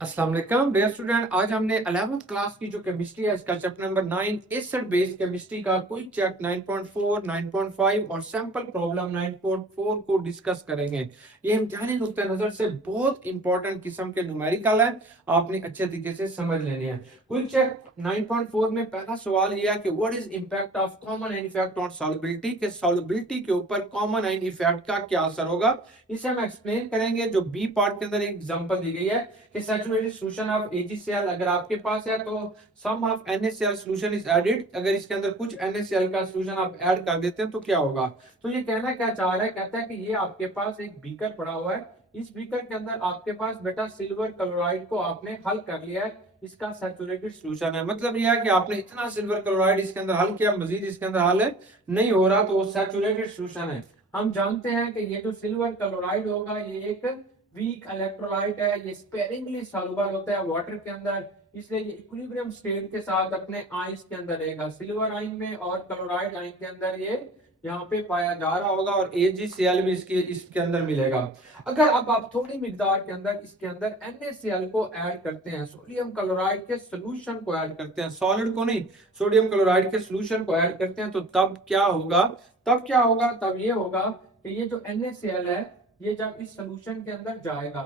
अस्सलाम वालेकुम dear student. आज हमने 11th क्लास की जो केमिस्ट्री है इसका chapter number 9 acid base chemistry का क्विक चेक 9.4, 9.5 और सैंपल प्रॉब्लम 9.4 को डिस्कस करेंगे। ये इम्तिहानी नुक्ते नजर से बहुत इंपॉर्टेंट किस्म के न्यूमेरिकल है, आपने अच्छे तरीके से समझ लेने हैं। क्विक चेक 9.4 में पहला सवाल यह है कि what is impact of common ion effect on solubility, के सॉल्युबिलिटी के ऊपर कॉमन आयन इफेक्ट का क्या असर होगा। इसे हम एक्सप्लेन करेंगे। जो बी पार्ट के अंदर एक एग्जांपल दी गई है कि सैचुरेटेड सॉल्यूशन ऑफ AgCl अगर आपके पास है तो sum of NaCl solution is added, अगर इसके अंदर कुछ NaCl का सॉल्यूशन आप ऐड कर देते हैं तो क्या होगा। तो ये कहना क्या चाह रहा है, कहता है कि ये आपके पास एक बीकर पड़ा हुआ है, इस बीकर के अंदर आपके पास बेटा सिल्वर क्लोराइड को आपने हल कर लिया है, इसका सैचुरेटेड सॉल्यूशन है। मतलब यह है कि आपने इतना सिल्वर क्लोराइड इसके अंदर हल किया, मजीद इसके अंदर हल नहीं हो रहा, तो वो सैचुरेटेड सॉल्यूशन है। हम जानते हैं कि ये जो सिल्वर क्लोराइड होगा ये एक वीक इलेक्ट्रोलाइट है, ये स्पेरिंगली सॉल्युबल होता है वाटर के अंदर, इसलिए ये इक्विलिब्रियम स्टेट के साथ अपने आयंस के अंदर रहेगा, सिल्वर आयन में और क्लोराइड आयन के अंदर ये यहाँ पे पाया जा रहा होगा, और AgCl भी इसके अंदर मिलेगा। अगर अब आप थोड़ी मिकदार के अंदर इसके अंदर NaCl को ऐड करते हैं, सोडियम क्लोराइड के सोल्यूशन को ऐड करते हैं, सॉलिड को नहीं, सोडियम क्लोराइड के सोल्यूशन को ऐड करते हैं, तो तब क्या होगा, तब ये होगा कि ये जो NaCl है ये जब इस सोल्यूशन के अंदर जाएगा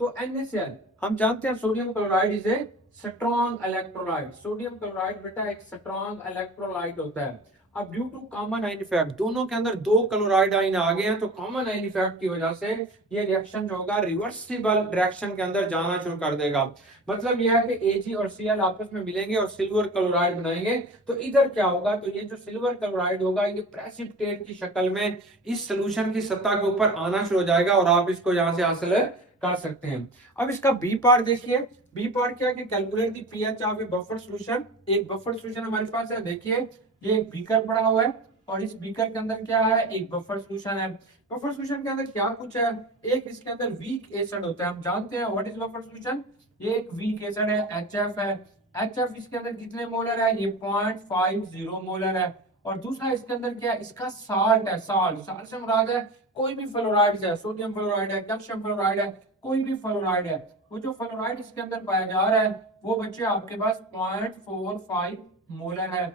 तो NaCl, हम जानते हैं sodium chloride is a strong electrolyte, sodium chloride बेटा एक स्ट्रॉन्ग इलेक्ट्रोलाइट होता है। अब due to common ion effect दोनों के अंदर दो क्लोराइड आयन आ गए हैं, तो कॉमन आयन इफेक्ट की वजह से ये रिएक्शन जो होगा रिवर्सिबल डायरेक्शन के अंदर जाना शुरू कर देगा। मतलब यह है कि Ag और Cl आपस में मिलेंगे और सिल्वर क्लोराइड बनाएंगे, तो इधर क्या होगा, तो ये जो सिल्वर क्लोराइड होगा ये प्रेसिपिटेट की शक्ल में इस सोल्यूशन की सतह के ऊपर आना शुरू हो जाएगा और आप इसको यहां से हासिल कर सकते हैं। अब इसका बी पार्ट देखिए, बी पार्ट क्या है कि calculate the pH of a buffer solution. एक बफर सॉल्यूशन हमारे पास है, देखिए ये एक बीकर पड़ा हुआ है और इस बीकर के अंदर क्या है, एक बफर सॉल्यूशन है। बफर सॉल्यूशन के अंदर क्या कुछ है, एक इसके अंदर वीक एसिड होता है, हम जानते हैं व्हाट इज बफर सॉल्यूशन, ये एक वीक एसिड है, HF है। HF इसके अंदर कितने मोलर है, ये 0.50 मोलर है। और दूसरा इसके अंदर क्या है, इसका साल्ट है, साल्ट से मुराद है कोई भी फ्लोराइड है, सोडियम फ्लोराइड है, कैल्शियम फ्लोराइड है, कोई भी फ्लोराइड है, वो जो फ्लोराइड इसके अंदर पाया जा रहा है वो बच्चे आपके पास 0.45 मोलर है।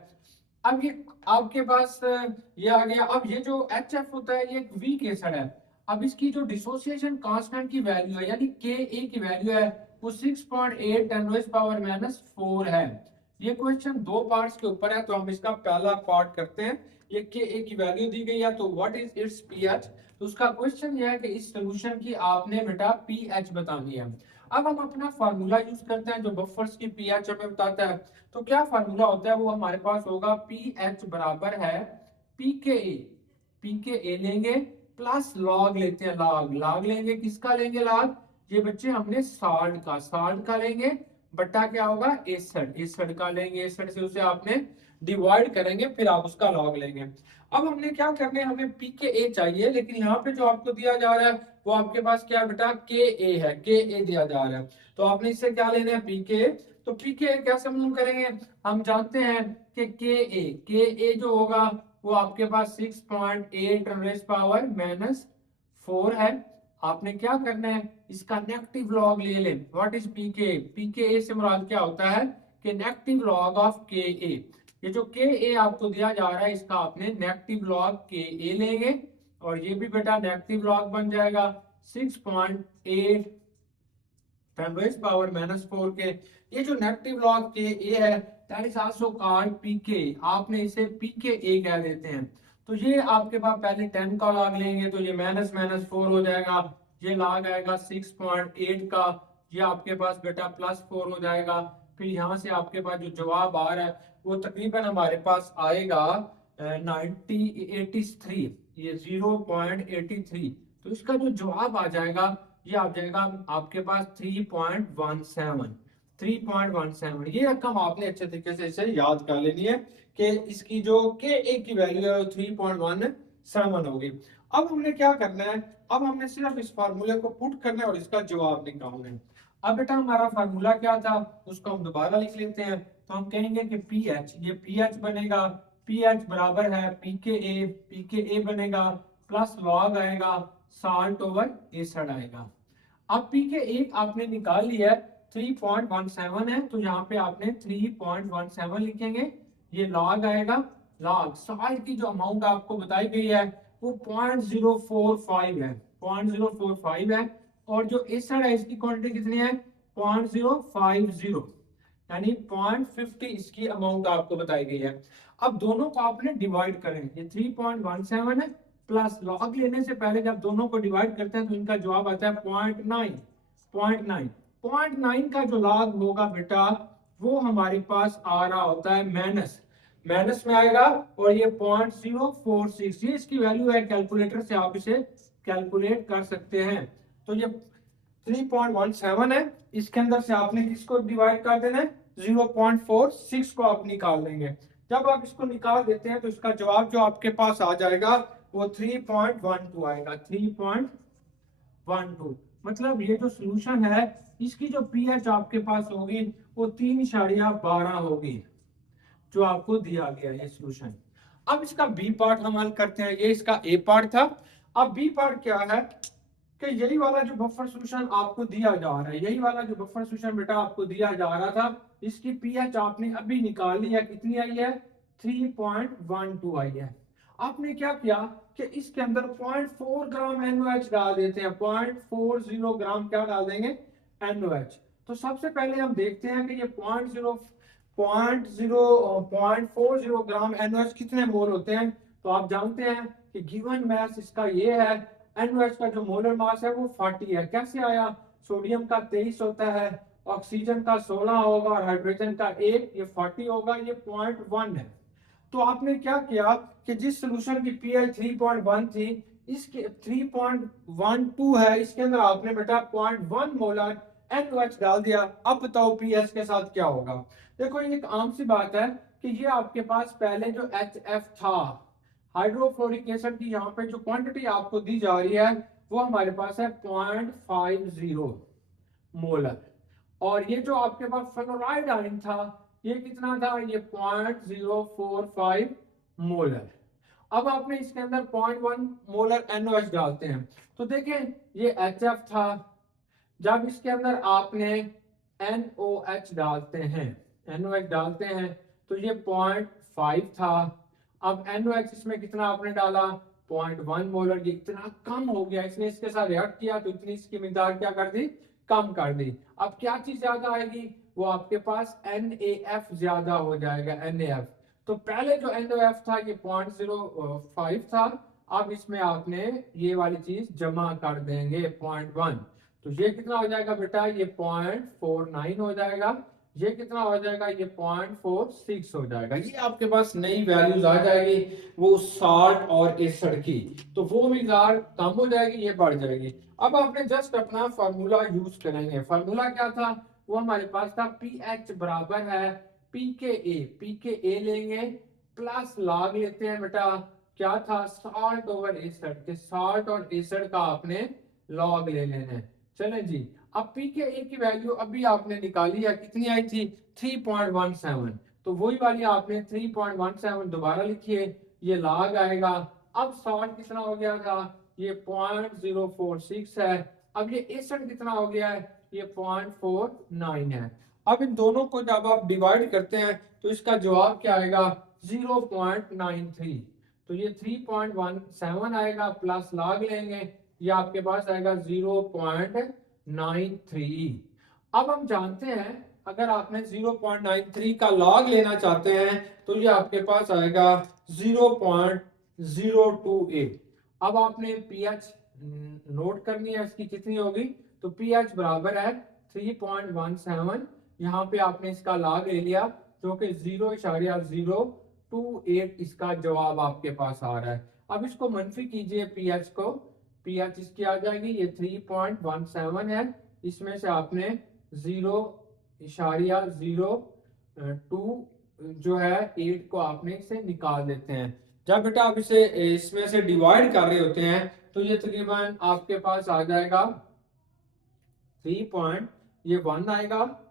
अब ये आपके पास ये आ गया। अब ये जो HF होता है ये एक वीक एसिड है। अब इसकी जो डिसोसिएशन कांस्टेंट की वैल्यू है यानी Ka की वैल्यू है वो 6.8 10⁻⁴ है। ये क्वेश्चन दो पार्ट्स के ऊपर है, तो हम इसका पहला पार्ट करते हैं। ये Ka की वैल्यू दी गई है, तो व्हाट इज इट्स पीएच, तो उसका क्वेश्चन ये है कि इस सॉल्यूशन की आपने बेटा पीएच बतानी है। अब हम अपना फार्मूला यूज करते हैं जो बफर्स की पीएच हमें बताता है। तो क्या फार्मूला होता है, वो हमारे पास होगा पीएच बराबर है पीके। पीके लेंगे प्लस लॉग लेते हैं, लॉग लेंगे, किसका लेंगे लॉग, ये बच्चे हमने साल्ट का लेंगे, बट्टा क्या होगा एसिड का लेंगे, एसिड से उसे आपने डिवाइड करेंगे, फिर आप उसका लॉग लेंगे। अब हमने क्या करना है, हमें पीके चाहिए, लेकिन यहाँ पे जो आपको दिया जा रहा है वो आपके पास क्या बेटा के ए है, के ए दिया जा रहा है, तो आपने इससे क्या लेना है पीके। तो पीके कैसे मालूम करेंगे, हम जानते हैं कि के ए जो होगा वो आपके पास 6.8 × 4 है। आपने क्या करना है, इसका नेगेटिव लॉग ले लें। व्हाट इज पीके, पीके से मुराद क्या होता है कि नेगेटिव लॉग ऑफ के ए। ये जो के ए आपको दिया जा रहा है इसका आपने नेगेटिव लॉग के ए लेंगे, और ये भी बेटा नेगेटिव लॉग बन जाएगा 6.8 10⁻⁴ के। ये जो नेगेटिव लॉग के ए है दैट इज आल्सो कॉल्ड पीके, आपने इसे पीके ए कह देते हैं। तो ये आपके पास पहले 10 का लॉग लेंगे तो ये माइनस माइनस 4 हो जाएगा, ये लॉग आएगा 6.8 का, ये आपके पास बेटा +4 हो जाएगा। फिर यहाँ से आपके पास जो जवाब आ रहा है वो तकरीबन हमारे पास आएगा 83, ये 0.83, तो इसका जो जवाब आ जाएगा ये आ जाएगा आपके पास 3.17। ये रकम आपने अच्छे तरीके से इसे याद कर लेनी है कि इसकी जो के ए की वैल्यू है वो 3.17 होगी। अब हमने क्या करना है, अब हमने सिर्फ इस फार्मूले को पुट करना है और इसका जवाब निकालना है। अब बेटा हमारा फार्मूला क्या था उसको हम दोबारा लिख लेते हैं। तो हम कहेंगे कि पीएच, ये पीएच बनेगा, पीएच बराबर है पीके ए बनेगा प्लस लॉग आएगा साल्ट ओवर एसिड आएगा। अब पी के एक आपने निकाल लिया है 3.17 है, तो यहाँ पे आपने 3.17 लिखेंगे, ये लॉग आएगा। लॉग साइड की जो अमाउंट आपको बताई गई है वो 0.045 है, 0.045 है, और जो एसिड है इसकी क्वांटिटी कितनी है 0.050, यानी 0.50 इसकी अमाउंट आपको बताई गई है। अब दोनों को आपने डिवाइड करें, ये 3.17 है प्लस लॉग लेने से पहले जब दोनों को डिवाइड करते हैं तो इनका जवाब आता है 0.9 का जो लॉग होगा बेटा वो हमारे पास आ रहा होता है माइनस में आएगा, और ये 0.046 ये इसकी वैल्यू है, कैलकुलेटर से आप इसे कैलकुलेट कर सकते हैं। तो ये 3.17 है, इसके अंदर से आपने किसको डिवाइड कर देना है 0.46 को आप निकाल लेंगे। जब आप इसको निकाल देते हैं तो इसका जवाब जो आपके पास आ जाएगा वो 3.12 आएगा, 3.12। मतलब ये जो सोल्यूशन है इसकी जो पीएच आपके पास होगी वो 3.12 होगी, जो आपको दिया गया है ये सोल्यूशन। अब इसका बी पार्ट हम हल करते हैं, ये इसका ए पार्ट था। अब बी पार्ट क्या है कि यही वाला जो बफर सोल्यूशन आपको दिया जा रहा है, यही वाला जो बफर सोल्यूशन बेटा आपको दिया जा रहा था, इसकी पीएच आपने अभी निकाल ली है, कितनी आई है 3.12 आई है। आपने क्या किया कि इसके अंदर 0.4 ग्राम NOH डाल देते हैं, 0.40 ग्राम क्या डाल देंगे NOH। तो सबसे पहले हम देखते हैं कि ये 0.40 ग्राम NOH कितने मोल होते हैं। तो आप जानते हैं कि गिवन मास इसका ये है, NOH का जो मोलर मास है वो 40 है। कैसे आया, सोडियम का 23 होता है, ऑक्सीजन का 16 होगा और हाइड्रोजन का 1, ये 40 होगा, ये 0.1 है। तो आपने क्या किया कि जिस सोल्यूशन की pH 3.1 थी, इसके 3.12 है, इसके अंदर आपने बेटा 0.1 मोलर NOH डाल दिया। अब बताओ pH के साथ क्या होगा। देखो ये एक आम सी बात है कि ये आपके पास पहले जो HF था, हाइड्रोफ्लोरिक एसिड की यहाँ पे जो क्वांटिटी आपको दी जा रही है वो हमारे पास है 0.50 मोलर, और ये जो आपके पास फेनोलाइड आयन था ये कितना था, ये 0.045 मोलर। अब आपने इसके अंदर 0.1 मोलर NOH डालते हैं, तो देखें ये HF था, जब इसके अंदर आपने NOH डालते हैं, NOH डालते हैं तो ये 0.5 था। अब NOH इसमें कितना आपने डाला 0.1 मोलर, ये इतना कम हो गया, इसने इसके साथ रिएक्ट किया तो इतनी इसकी मिकदार क्या कर दी, कम कर दी। अब क्या चीज ज्यादा आएगी, वो आपके पास NaF ज्यादा हो जाएगा, NaF। तो पहले जो NaF था ये 0.05 था, अब इसमें आपने ये वाली चीज जमा कर देंगे 0.1, तो ये कितना हो जाएगा बेटा, ये 0.49 हो जाएगा, ये कितना हो जाएगा, ये 0.46 हो जाएगा। ये आपके पास नई वैल्यूज आ जाएगी वो साल्ट और एसिड की, तो वो मिकदार कम हो जाएगी, ये बढ़ जाएगी। अब आपने जस्ट अपना फार्मूला यूज करेंगे। फार्मूला क्या था, वो हमारे पास था पीएच बराबर है पीके ए लेंगे प्लस लॉग लेते हैं बेटा, क्या था साल्ट ओवर एसिड, के साल्ट और एसिड का आपने लॉग ले लेना है। चले जी, अब पीके की वैल्यू अभी आपने निकाली है, कितनी आई थी 3.17, तो वही वाली आपने 3.17 दोबारा लिखिए, ये लॉग आएगा। अब साल्ट कितना हो गया था, ये 0.046 है। अब ये एसिड कितना हो गया है, ये 0.49 है। अब इन दोनों को जब आप डिवाइड करते हैं तो इसका जवाब क्या आएगा 0.93, तो ये 3.17 आएगा प्लस लॉग लेंगे, ये आपके पास आएगा 0.93। अब हम जानते हैं अगर आपने 0.93 का लॉग लेना चाहते हैं तो ये आपके पास आएगा 0.028। अब आपने पीएच नोट करनी है, इसकी कितनी होगी, तो पीएच बराबर है 3.17, यहाँ पे आपने इसका लॉग ले लिया जो कि 0.028 इसका जवाब आपके पास आ रहा है। अब इसको मनफी कीजिए पीएच को, पीएच इसकी आ जाएगी, ये 3.17 है, इसमें से आपने 0.02 जो है 8 को आपने इसे निकाल देते हैं। जब बेटा आप इसे इसमें से डिवाइड कर रहे होते हैं तो ये तकरीबन आपके पास आ जाएगा 3. ये 1 आएगा,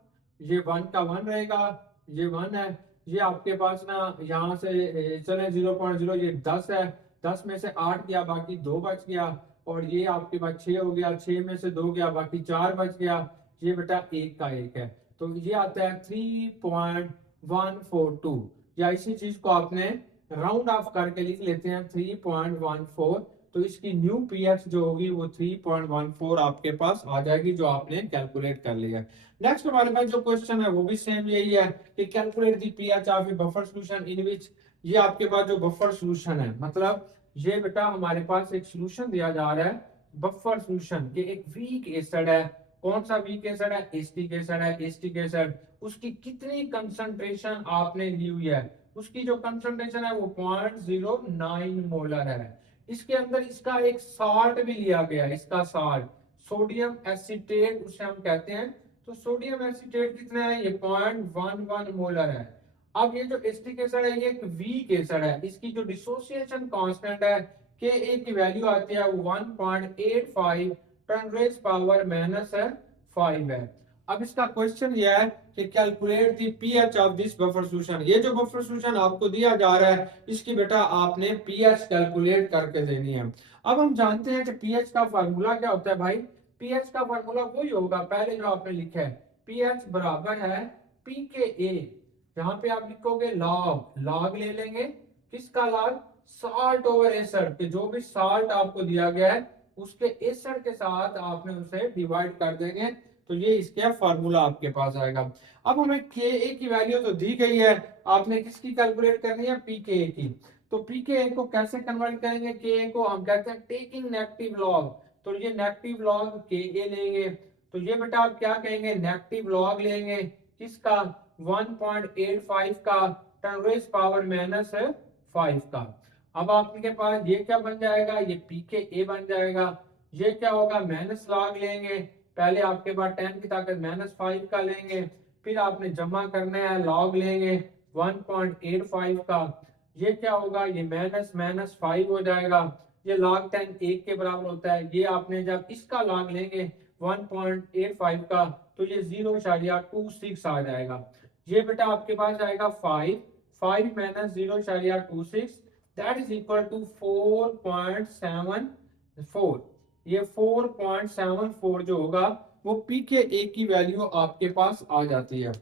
ये 1 का 1 रहेगा, ये 1 है, ये आपके पास ना यहाँ से चले 0.0, ये 10 है, 10 में से 8 गया बाकी 2 बच गया, और ये आपके पास 6 हो गया, 6 में से 2 गया बाकी 4 बच गया, ये बेटा एक का एक है, तो ये आता है 3.142, या इसी चीज को आपने राउंड ऑफ करके लिख लेते हैं 3.14, तो इसकी न्यू पीएच जो होगी वो 3.14 आपके पास आ जाएगी, जो आपने कैलकुलेट कर लिया है। नेक्स्ट हमारे पास जो क्वेश्चन है वो भी सेम यही है कि calculate the pH of a buffer solution in which, ये आपके पास जो बफर सॉल्यूशन है, मतलब ये बेटा हमारे पास एक सॉल्यूशन दिया जा रहा है बफर सॉल्यूशन के, एक वीक एसिड है। कौन सा वीक एसिड है? एसिटिक एसिड है। एसिटिक एसिड, उसकी कितनी कंसंट्रेशन आपने ली हुई है, उसकी जो कंसंट्रेशन है वो 0.09 मोलर है। इसके अंदर इसका एक साल्ट भी लिया गया है, इसका साल्ट सोडियम एसिटेट उसे हम कहते हैं। तो सोडियम एसिटेट कितना है? ये 0.11 मोलर है। अब ये जो एसिटिक एसिड है ये एक वीक एसिड है, इसकी जो डिसोसिएशन कांस्टेंट है के ए की वैल्यू आती है वो 1.85 10 रेज़ पावर -5 है। अब इसका क्वेश्चन ये है कि calculate the pH of this buffer solution, ये जो बफर सॉल्यूशन आपको दिया जा रहा है इसकी बेटा आपने पीएच कैलकुलेट करके देनी है। अब हम जानते हैं कि पीएच का फार्मूला क्या होता है भाई। पीएच का फार्मूला वही होगा पहले जो आपने लिखा है, पीएच बराबर है पी के ए, जहां पे आप लिखोगे लॉग, लॉग ले लेंगे किसका लॉग? साल्ट ओवर एसिड, कि जो भी साल्ट आपको दिया गया है उसके एसिड के साथ आपने उसे डिवाइड कर देंगे, तो ये इसका फार्मूला आपके पास आएगा। अब हमें के ए की वैल्यू तो दी गई है, आपने किसकी कैलकुलेट करनी है? पी के ए की। तो पी के ए को कैसे कन्वर्ट करेंगे? के ए को हम कहते हैं टेकिंग नेगेटिव लॉग, तो ये नेगेटिव लॉग के ए लेंगे, तो ये बेटा आप क्या कहेंगे? नेगेटिव लॉग लेंगे किसका? 1.85 का 10 रेज़ पावर -5 का। अब आपके पास ये क्या बन जाएगा? ये पी के ए बन जाएगा। ये क्या होगा? माइनस लॉग लेंगे, पहले आपके पास 10 की ताकत -5 का लेंगे, फिर आपने जमा करना है, लॉग लेंगे 1.85 का। ये क्या होगा? ये -5 हो जाएगा। ये log 10 1 के बराबर होता है। ये आपने जब इसका log लेंगे 1.85 का, तो ये 0.26 आ जाएगा। ये बेटा आपके पास आएगा 5 - 0.26, दैट इज इक्वल टू 4.74। ये 4.74 जो होगा वो पी के ए की वैल्यू आपके पास आ जाती है।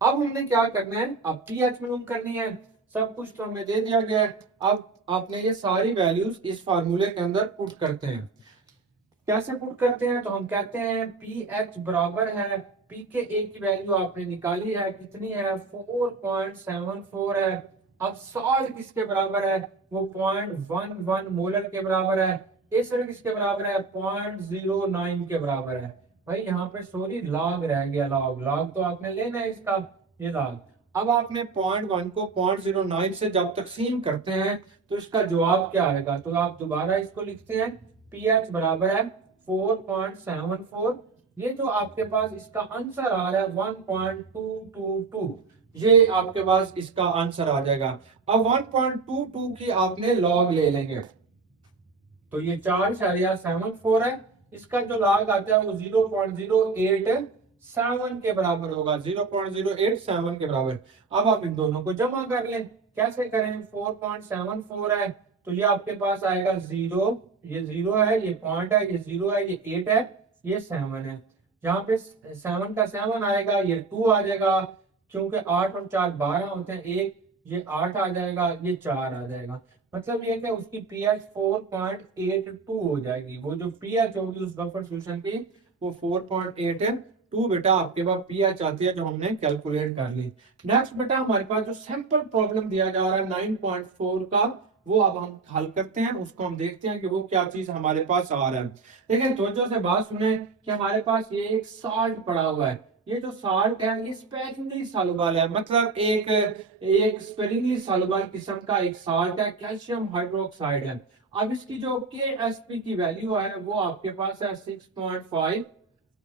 अब हमने क्या करना है? अब पीएच मालूम करनी है, सब कुछ तो हमें दे दिया गया है। अब आपने ये सारी वैल्यूज इस फार्मूले के अंदर पुट करते हैं। कैसे पुट करते हैं? तो हम कहते हैं पी एच बराबर है, पी के ए की वैल्यू आपने निकाली है, कितनी है? 4.74 है। अब सॉल्ट किसके बराबर है? वो 0.11 मोलर के बराबर है। एसिड किसके बराबर है? 0.09 के बराबर है। भाई यहाँ पे सॉरी लॉग रह गया, लॉग, लॉग तो आपने लेना है इसका, ये लॉग। अब आपने 0.1 को 0.09 से जब तकसीम करते हैं तो इसका जवाब क्या आएगा? तो आप दोबारा इसको लिखते हैं, पीएच बराबर है 4.74। ये जो आपके पास इसका आंसर आ रहा है 1.222, ये आपके पास इसका आंसर आ जाएगा। अब 1.22 की आपने लॉग ले लेंगे, तो ये 4.74 है, इसका जो लॉग आता है वो 0.087 के बराबर होगा, 0.087 के बराबर। अब आप इन दोनों को जमा कर लें, कैसे करें? 4.74 है तो ये आपके पास आएगा 0, ये 0 है, ये पॉइंट है, ये 0 है, ये 8 है, ये 7 है। यहाँ पे 7 का 7 आएगा, ये 2 आ जाएगा, क्योंकि 8 और 4 12 होते हैं, एक ये 8 आ जाएगा, ये 4 आ जाएगा। मतलब ये कि उसकी पीएच 4.82 हो जाएगी। वो जो पीएच होगी उस बफर सॉल्यूशन की वो 4.82 बेटा आपके पास पीएच आती है, जो हमने कैलकुलेट कर ली। नेक्स्ट बेटा हमारे पास जो सैंपल प्रॉब्लम दिया जा रहा है 9.4 का, वो अब हम हल करते हैं, उसको हम देखते हैं कि वो क्या चीज हमारे पास आ रहा है। देखिए तवज्जो से बात सुने कि हमारे पास ये एक साल्ट पड़ा हुआ है। ये जो साल्ट है ये स्पेरिंगली सॉल्युबल है, मतलब एक स्पेरिंगली सॉल्युबल किस्म का एक साल्ट है, कैल्शियम हाइड्रोक्साइड है। अब इसकी जो KSP की वैल्यू है वो आपके पास है 6.5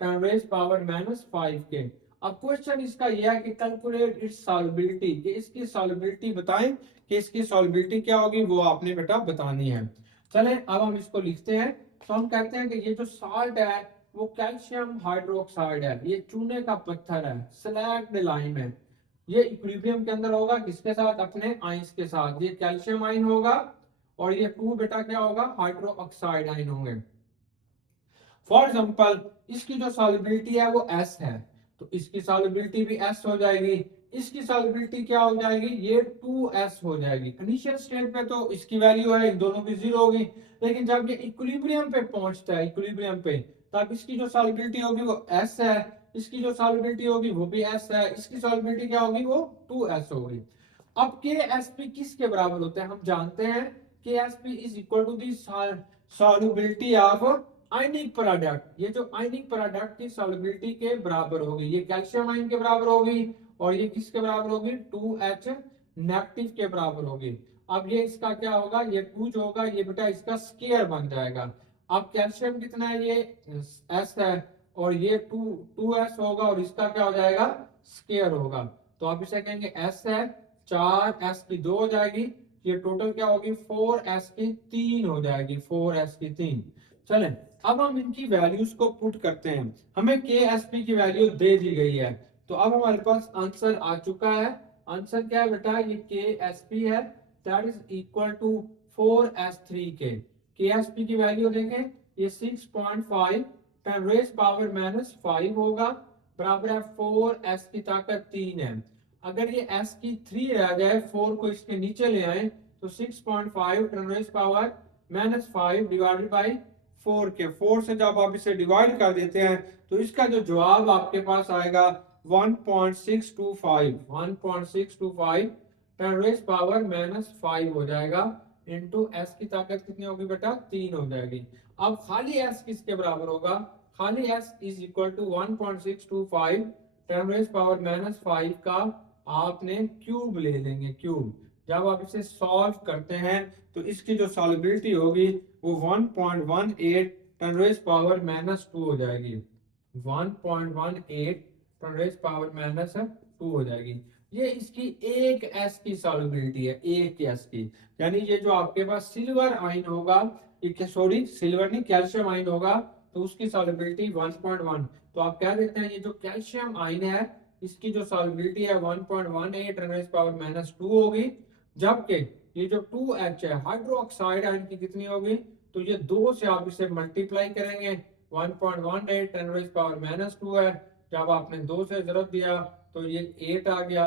10 रेज़ पावर -5 के। अब क्वेश्चन इसका यह है कि कैलकुलेट इट्स सॉल्युबिलिटी, कि इसकी सॉल्युबिलिटी बताएं, कि इसकी सॉल्युबिलिटी क्या होगी वो आपने बेटा बतानी है। चलें अब हम इसको लिखते हैं। तो हम कहते हैं कि ये जो साल्ट है वो कैल्शियम हाइड्रोक्साइड है, ये चूने का पत्थर है, स्लैग्ड लाइम है। ये इक्विलिब्रियम के अंदर होगा किसके साथ? अपने आइंस के साथ। ये कैल्शियम आयन होगा और ये 2 बेटा क्या होगा? हाइड्रोक्साइड आयन होंगे। फॉर एग्जांपल इसकी जो सॉल्युबिलिटी है वो S है, तो इसकी सॉल्युबिलिटी भी S हो जाएगी, इसकी सॉल्युबिलिटी क्या हो जाएगी, ये 2S हो जाएगी। इनिशियल स्टेट पे तो इसकी वैल्यू है, इन दोनों की 0 होगी, लेकिन जब ये इक्विलिब्रियम पे पहुंचता है, इक्विलिब्रियम पे, तब इसकी जो सॉल्युबिलिटी होगी वो S है, इसकी जो सॉल्युबिलिटी होगी वो भी S है, इसकी सॉल्युबिलिटी क्या होगी, वो 2S होगी। अब KSP किसके बराबर होते हैं, हम जानते हैं KSP is equal to the solubility of ionic product. ये जो आयनिक प्रोडक्ट की सॉल्युबिलिटी के बराबर होगी, ये कैल्शियम आयन के बराबर होगी, और ये किसके बराबर होगी, 2H नेगेटिव के बराबर होगी। अब ये इसका क्या होगा, ये 2 जो होगा ये बेटा इसका स्केयर बन जाएगा। अब कैल्शियम कितना है, ये S है, और ये 2S होगा, और इसका क्या हो जाएगा, स्केयर होगा। तो आप इसे कहेंगे S है, 4S की 2 हो जाएगी, ये टोटल क्या होगी, 4S की 3 हो जाएगी, 4S की 3। चलें, अब हम इनकी वैल्यूज को पुट करते हैं। हमें KSP की वैल्यू दे दी गई है, तो अब हमारे पास आंसर आ चुका है। आंसर क्या है बेटा, ये KSP है, that is equal to 4S3 के। KSP की वैल्यू देखें, ये 6.5 10 रेज पावर -5 होगा, बराबर है 4S की ताकत 3 है। अगर ये S की 3 रह जाए, 4 को इसके नीचे ले आए, तो 6.5 10 रेज पावर -5 डिवाइडेड बाई 4 के, 4 से जब आप इसे डिवाइड कर देते हैं तो इसका जो जवाब आपके पास आएगा 1.625 10 रेज पावर -5 हो जाएगा, इंटू S की ताकत कितनी होगी बेटा, 3 हो जाएगी। अब खाली S किसके बराबर होगा, खाली S is equal to 1.625 10 raise power -5 का आपने क्यूब ले लेंगे, क्यूब। जब आप इसे सॉल्व करते हैं तो इसकी जो सॉल्युबिलिटी होगी वो 1.18 10 रेज पावर -2 हो जाएगी, 1.18 10 रेज पावर -2 हो जाएगी। ये इसकी एक एस की सॉल्युबिलिटी है, एक एस की। यानी ये जो आपके पास सिल्वर आयन होगा, सॉरी सिल्वर नहीं कैल्शियम आयन होगा, तो उसकी सॉल्युबिलिटी 1.1। तो आप कह देते हैं ये जो कैल्शियम आयन है इसकी जो सॉल्युबिलिटी है 1.18 10 रेज पावर -2 होगी, जबकि ये जो 2H है हाइड्रोक्साइड आयन की कितनी होगी, तो ये 2 से आप इसे मल्टीप्लाई करेंगे, 1.18 10 रेज पावर -2 है, जब आपने 2 से जरूरत दिया तो ये 8 आ गया,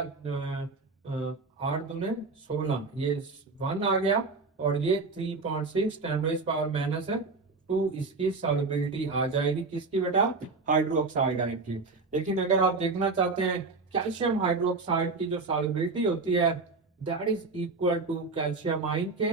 8 दूने 16, ये 1 आ गया, और ये 3.6 10 रेज पावर -2 इसकी सॉल्युबिलिटी आ जाएगी, किसकी बेटा, हाइड्रोक्साइड आयन की। लेकिन अगर आप देखना चाहते हैं कैल्शियम हाइड्रोक्साइड की जो सॉल्युबिलिटी होती है that is equal to calcium ion के,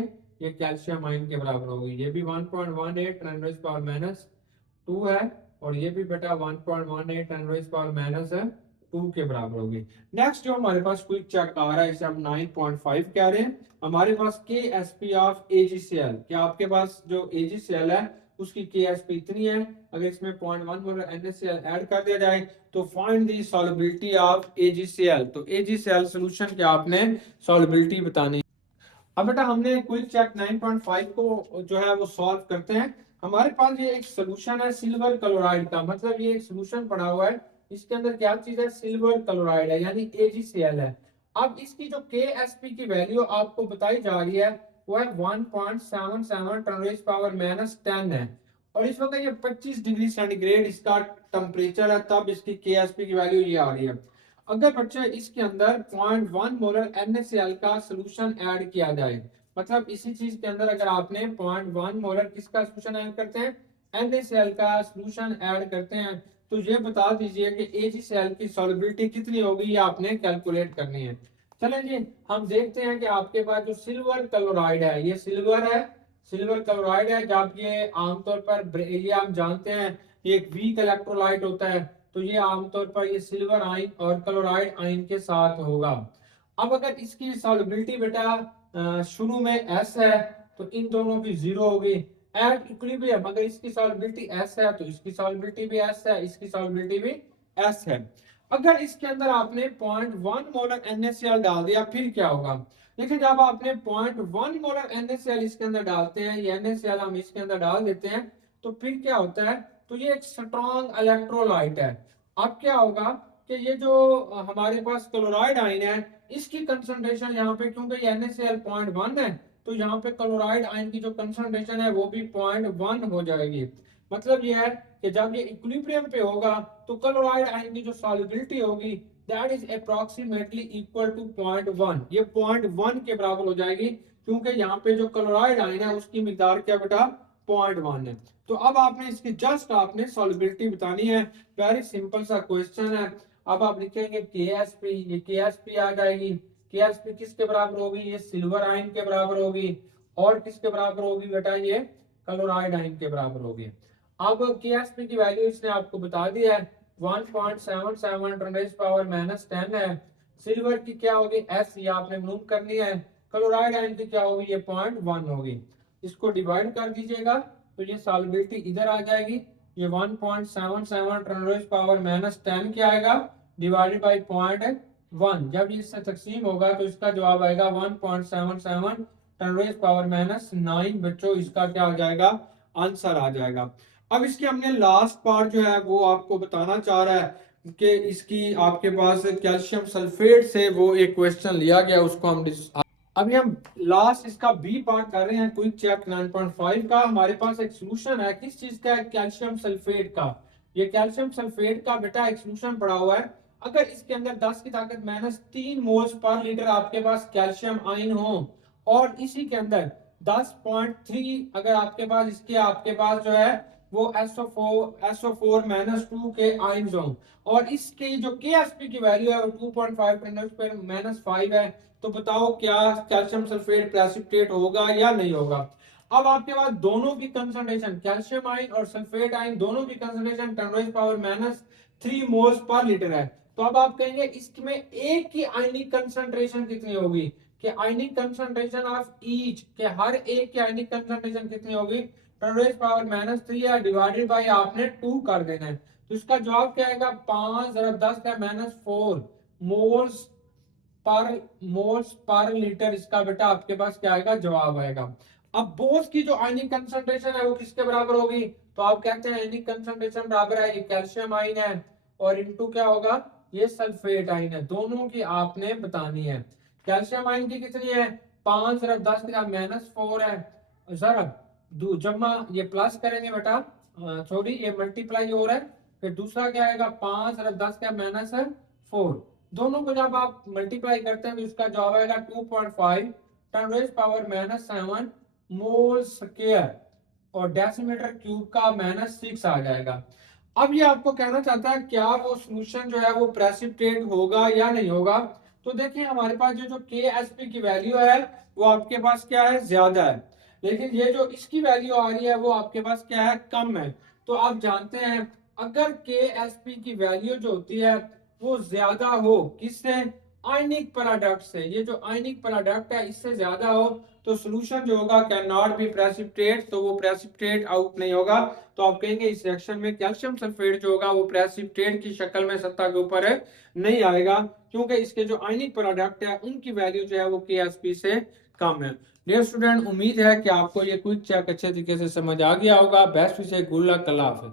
ये कैल्शियम आयन के बराबर होगी, ये भी 1.18 10 रेज पावर -2 है, और ये भी बेटा 1.18 10 रेज पावर -2 के बराबर होगी। नेक्स्ट जो हमारे पास क्विक चेक आ रहा है, इसे हम 9.5 कह रहे हैं। हमारे पास KSP ऑफ AgCl, क्या आपके पास जो AgCl है उसकी KSP इतनी है, अगर इसमें 0.1 मोलर NaCl ऐड कर दिया जाए तो find the solubility of AgCl। तो AgCl सॉल्यूशन के आपने सॉल्युबिलिटी बतानी। अब बेटा हमने क्विक चेक 9.5 को जो है वो सॉल्व करते हैं। हमारे पास ये एक सोल्यूशन है सिल्वर क्लोराइड का, मतलब ये एक सोल्यूशन पड़ा हुआ है, इसके अंदर क्या चीज है, सिल्वर क्लोराइड है, यानी AgCl है। अब इसकी जो KSP की वैल्यू आपको बताई जा रही है वो है 1.77 10 रेज़ पावर -10 है, और इस वक्त ये 25 डिग्री सेंटीग्रेड इसका टेम्परेचर है, तब इसकी KSP की वैल्यू ये आ रही है। अगर बच्चे इसके अंदर 0.1 मोलर NaCl का सोल्यूशन ऐड किया जाए, मतलब इसी चीज के अंदर अगर आपने 0.1 मोलर किसका सोल्यूशन ऐड करते हैं, NaCl का सोल्यूशन ऐड करते हैं, तो ये बता दीजिए कि AgCl की सॉल्युबिलिटी कितनी होगी, ये आपने कैलकुलेट करनी है। चलें जी, हम देखते हैं कि आपके पास जो सिल्वर क्लोराइड है, ये सिल्वर है, सिल्वर क्लोराइड है, जब ये आमतौर पर ये हम जानते हैं ये एक वीक इलेक्ट्रोलाइट होता है, तो ये आमतौर पर ये सिल्वर आयन और क्लोराइड आयन के साथ होगा। अब अगर इसकी सॉल्युबिलिटी बेटा शुरू में S है तो इन दोनों की 0 होगी, एट इक्विलिब्रियम अगर इसकी सॉल्युबिलिटी S है तो इसकी सॉल्युबिलिटी भी S है, इसकी सॉल्युबिलिटी भी S है। अगर इसके अंदर आपने 0.1 मोलर NaCl डाल दिया फिर क्या होगा, देखिए जब आपने 0.1 मोलर NaCl इसके अंदर डालते हैं, ये NaCl हम इसके अंदर डाल देते हैं, तो फिर क्या होता है, तो ये एक स्ट्रॉन्ग इलेक्ट्रोलाइट है। अब क्या होगा कि ये जो हमारे पास क्लोराइड आयन है इसकी कंसंट्रेशन यहाँ पे, क्योंकि ये NaCl 0.1 है, तो यहाँ पे क्लोराइड आयन की जो कंसंट्रेशन है वो भी 0.1 हो जाएगी। मतलब ये है कि जब ये इक्विलिब्रियम पे होगा तो क्लोराइड आयन की जो सॉल्युबिलिटी होगी that is approximately equal to 0.1, ये 0.1 के बराबर हो जाएगी, क्योंकि यहाँ पे जो क्लोराइड आयन है उसकी मिकदार क्या बेटा 0.1 है। तो अब आपने इसकी जस्ट आपने सॉल्युबिलिटी बतानी है, वेरी सिंपल सा क्वेश्चन है। अब आप लिखेंगे KSP, ये KSP आ जाएगी। KSP किसके बराबर होगी, ये सिल्वर आयन के बराबर होगी, और किसके बराबर होगी बेटा, ये क्लोराइड आयन के बराबर होगी। अब KSP की वैल्यू इसने आपको बता दिया है 1.77 10 है। सिल्वर की क्या होगी S, ये आपने मालूम करनी है। क्लोराइड आयन की क्या होगी, ये 0.1 होगी। इसको डिवाइड कर दीजिएगा तो ये सॉल्युबिलिटी इधर आ जाएगी, ये 1.77 10 क्या आएगा डिवाइडेड बाई 0.1। जब इससे तकसीम होगा तो इसका जवाब आएगा 1.77 10 बच्चों, इसका क्या आ जाएगा आंसर आ जाएगा। अब इसके हमने लास्ट पार्ट जो है वो आपको बताना चाह रहा है कि इसकी आपके पास कैल्शियम सल्फेट से वो एक क्वेश्चन लिया गया, उसको हम अभी हम लास्ट इसका बी पार्ट कर रहे हैं क्विक चेक 9.5 का। हमारे पास एक सोल्यूशन है, किस चीज का है, कैल्शियम सल्फेट का। ये कैल्शियम सल्फेट का बेटा एक सोल्यूशन पड़ा हुआ है। अगर इसके अंदर 10 की ताकत -3 मोल्स पर लीटर आपके पास कैल्शियम आयन हो, और इसी के अंदर 10.3 अगर आपके पास इसके आपके पास जो है वो SO4 -2 के आयन्स हों, और इसकी जो KSP की वैल्यू है वो 2.5 -5 है, तो बताओ क्या कैल्शियम सल्फेट प्रेसिपिटेट होगा या नहीं होगा। अब आपके पास दोनों की कंसंट्रेशन, कैल्शियम आयन और सल्फेट आयन दोनों की कंसंट्रेशन 10 मोल्स पर लीटर है। तो अब आप कहेंगे इसमें एक की आयनिक कंसंट्रेशन कितनी होगी, कि आयनिक कंसंट्रेशन ऑफ ईच, के हर एक की आयनिक कंसंट्रेशन कितनी होगी 10 है, डिवाइडेड बाय आपने 2 कर देना है। तो इसका जवाब क्या आएगा 5 × 10 मोल्स पर लीटर, इसका बेटा आपके पास क्या आएगा जवाब आएगा। अब बोथ की जो आयनिक कंसंट्रेशन है वो किसके बराबर होगी, तो आप कहते हैं आयनिक कंसंट्रेशन बराबर है, ये कैल्शियम आयन है और इनटू क्या होगा ये सल्फेट आयन है, दोनों की आपने बतानी है। कैल्शियम आयन की कितनी है 5 × 10 है, जरा जमा ये प्लस करेंगे बेटा, सॉरी ये मल्टीप्लाई हो रहा है, फिर दूसरा क्या आएगा 5 × 10 दोनों को जब आप मल्टीप्लाई करते हैं तो इसका जवाब आएगा 2.5 10 मोल स्क्वायर, और डेसीमीटर क्यूब का -6 आ जाएगा। अब ये आपको कहना चाहता है क्या वो सॉल्यूशन जो है वो प्रेसिपिटेट होगा या नहीं होगा। तो देखिए हमारे पास जो KSP की वैल्यू है वो आपके पास क्या है ज्यादा है, लेकिन ये जो इसकी वैल्यू आ रही है वो आपके पास क्या है कम है। तो आप जानते हैं अगर KSP की वैल्यू जो होती है वो ज्यादा हो किससे, आयनिक प्रोडक्ट से, ये जो आयनिक प्रोडक्ट है इससे ज्यादा हो तो सॉल्यूशन जो होगा कैन नॉट बी प्रेसिपिटेट, तो वो प्रेसिपिटेट आउट नहीं होगा। तो आप कहेंगे इस रिएक्शन में कैल्शियम सल्फेट जो होगा वो प्रेसिपिटेट की शक्ल में सत्ता के ऊपर है नहीं आएगा, क्योंकि इसके जो आयनिक प्रोडक्ट है उनकी वैल्यू जो है वो KSP से कम है। डियर स्टूडेंट, उम्मीद है कि आपको ये क्विक चेक अच्छे तरीके से समझ आ गया होगा। बेस्ट विशेष, गुड लक, अल्लाह हाफिज़।